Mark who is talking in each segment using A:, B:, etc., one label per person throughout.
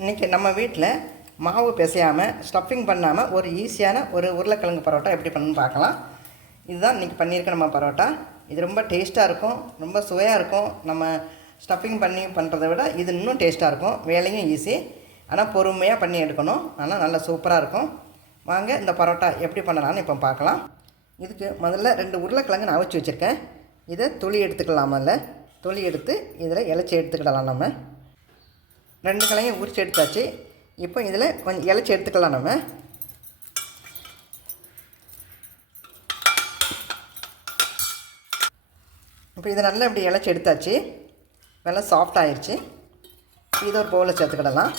A: இன்றைக்கி நம்ம வீட்டில் மாவு பிசையாமல் ஸ்டஃபிங் பண்ணாமல் ஒரு ஈஸியான ஒரு உருளைக்கிழங்கு பரோட்டா எப்படி பண்ணணும்னு பார்க்கலாம். இதுதான் இன்றைக்கி பண்ணியிருக்க நம்ம பரோட்டா. இது ரொம்ப டேஸ்ட்டாக இருக்கும் ரொம்ப சுவையாக இருக்கும். நம்ம ஸ்டஃபிங் பண்ணி பண்ணுறதை விட இது இன்னும் டேஸ்ட்டாக இருக்கும். வேலையும் ஈஸி ஆனால் பொறுமையாக பண்ணி எடுக்கணும். ஆனால் நல்லா சூப்பராக இருக்கும். வாங்க இந்த பரோட்டா எப்படி பண்ணலாம்னு இப்போ பார்க்கலாம். இதுக்கு முதல்ல ரெண்டு உருளைக்கிழங்கு நான் அவிச்சு வச்சுருக்கேன். இதை துளி எடுத்துக்கலாம் முதல்ல எடுத்து இதில் இலச்சி எடுத்துக்கிடலாம் நம்ம. ரெண்டு கலையும் உரிச்சு எடுத்தாச்சு. இப்போ இதில் கொஞ்சம் இலச்சி எடுத்துக்கலாம் நம்ம. இப்போ இதை நல்லா இப்படி இலச்சி எடுத்தாச்சு. நல்லா சாஃப்ட் ஆயிடுச்சு இதை ஒரு பவுலில் சேர்த்துக்கிடலாம்.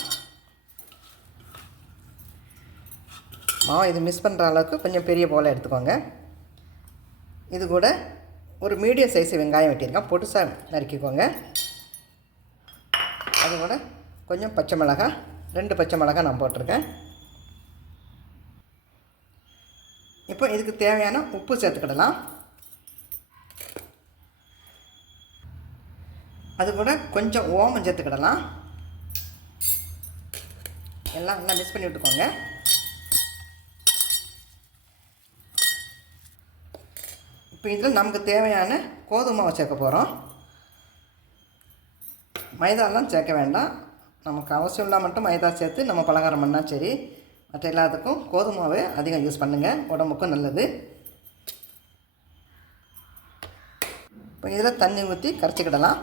A: மாவு இது மிஸ் பண்ணுற அளவுக்கு கொஞ்சம் பெரிய போல எடுத்துக்கோங்க. இது கூட ஒரு மீடியம் சைஸ் வெங்காயம் வெட்டியிருக்கேன். பொடுசாக நறுக்கிக்கோங்க. அது கூட கொஞ்சம் பச்சை மிளகா ரெண்டு பச்சை மிளகா நான் போட்டிருக்கேன். இப்போ இதுக்கு தேவையான உப்பு சேர்த்துக்கிடலாம். அது கூட கொஞ்சம் ஓமம் சேர்த்துக்கிடலாம். எல்லாம் நல்லா மிக்ஸ் பண்ணி விட்டுக்கோங்க. இப்போ இதில் நமக்கு தேவையான கோதுமை மாவு சேர்க்க போகிறோம் மைதாலாம் சேர்க்க வேண்டாம். நமக்கு அவசியம் இல்லை மட்டும் மைதா சேர்த்து நம்ம பலகாரம் பண்ணால் சரி. மற்ற எல்லாத்துக்கும் கோதுமை அதிகம் யூஸ் பண்ணுங்கள் உடம்புக்கும் நல்லது. இப்போ இதில் தண்ணி ஊற்றி கரைச்சிக்கிடலாம்.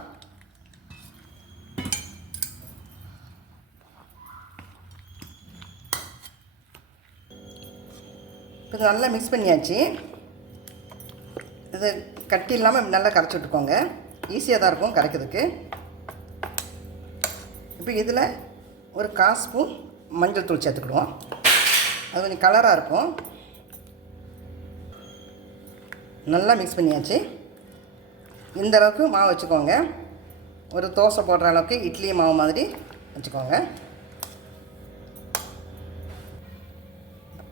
A: இப்போ இது நல்லா மிக்ஸ் பண்ணியாச்சு. இது கட்டி இல்லாமல் நல்லா கரைச்சி விட்டுக்கோங்க. ஈஸியாக தான் இருக்கும் கரைக்கிறதுக்கு. இப்போ இதில் ஒரு கால் ஸ்பூன் மஞ்சள் தூள் சேர்த்துக்கிடுவோம். அது கொஞ்சம் கலராக இருக்கும். நல்லா மிக்ஸ் பண்ணியாச்சு. இந்த அளவுக்கு மாவு வச்சுக்கோங்க. ஒரு தோசை போடுற அளவுக்கு இட்லி மாவு மாதிரி வச்சுக்கோங்க.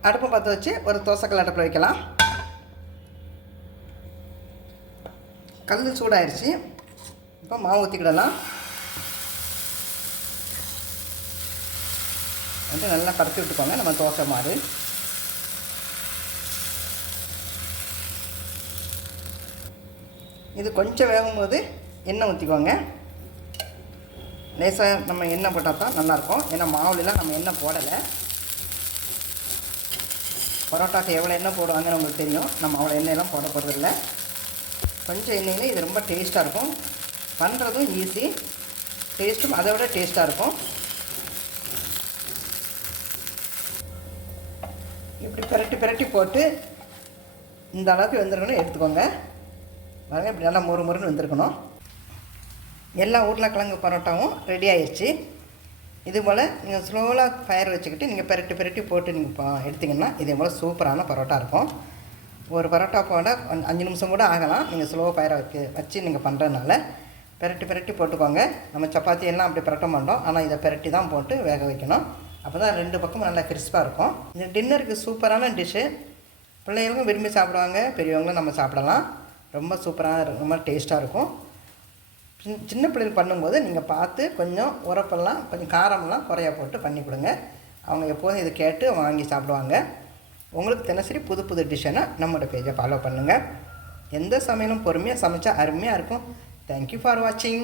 A: அடுப்பை பற்ற வச்சு ஒரு தோசைக்கல் அடுப்பில் வைக்கலாம். கல் சூடாயிருச்சு. இப்போ மாவு ஊற்றிக்கிடலாம் வந்து நல்லா பரத்தி விட்டுக்கோங்க. நம்ம தோசை மாறு இது கொஞ்சம் வேகும்போது எண்ணெய் ஊற்றிக்கோங்க லேசாக நம்ம எண்ணெய் போட்டால் தான் நல்லாயிருக்கும். ஏன்னா மாவுலலாம் நம்ம எண்ணெய் போடலை. பரோட்டாக்கு எவ்வளோ எண்ணெய் போடுவாங்கன்னு உங்களுக்கு தெரியும். நம்ம அவ்வளோ எண்ணெயெல்லாம் போட போகிறதில்ல கொஞ்சம் எண்ணெயில் இது ரொம்ப டேஸ்ட்டாக இருக்கும். பண்ணுறதும் ஈஸி டேஸ்ட்டும் அதை விட டேஸ்ட்டாக இருக்கும். இப்படி பிரட்டி பிரட்டி போட்டு இந்த அளவுக்கு வெந்திருக்கணும் எடுத்துக்கோங்க. பாருங்கள் இப்படி நல்லா மொறு மொறுன்னு வெந்திருக்கணும். எல்லா உருளைக்கிழங்கு பரோட்டாவும் ரெடி ஆயிடுச்சு இது போல் நீங்கள் ஸ்லோவாக ஃபயர் வச்சுக்கிட்டு நீங்கள் பிரட்டி பிரட்டி போட்டு நீங்கள் பா எடுத்திங்கன்னா இதே போல் சூப்பரான பரோட்டா இருக்கும். ஒரு பரோட்டா போட அஞ்சு நிமிஷம் கூட ஆகலாம். நீங்கள் ஸ்லோ ஃபயரை வைக்க வச்சு நீங்கள் பண்ணுறதுனால பிரட்டி பிரட்டி போட்டுக்கோங்க. நம்ம சப்பாத்தி எல்லாம் அப்படி பரட்ட மாட்டோம். ஆனால் இதை பிரட்டி தான் போட்டு வேக வைக்கணும். அப்போ தான் ரெண்டு பக்கமும் நல்லா கிறிஸ்பாக இருக்கும். இந்த டின்னருக்கு சூப்பரான டிஷ்ஷு பிள்ளைங்களுக்கும் விரும்பி சாப்பிடுவாங்க பெரியவங்களும் நம்ம சாப்பிடலாம். ரொம்ப சூப்பராக இருக்கும் ரொம்ப டேஸ்ட்டாக இருக்கும். சின்ன சின்ன பிள்ளைகள் பண்ணும்போது நீங்கள் பார்த்து கொஞ்சம் உரப்பெல்லாம் கொஞ்சம் காரமெல்லாம் குறையா போட்டு பண்ணி கொடுங்க. அவங்க எப்போதும் இதை கேட்டு வாங்கி சாப்பிடுவாங்க. உங்களுக்கு தினசரி புது புது டிஷ்ஷனை நம்மளோட பேஜை ஃபாலோ பண்ணுங்கள் எந்த சமையலும் பொறுமையாக சமைச்சா அருமையாக இருக்கும். தேங்க்யூ ஃபார் வாட்சிங்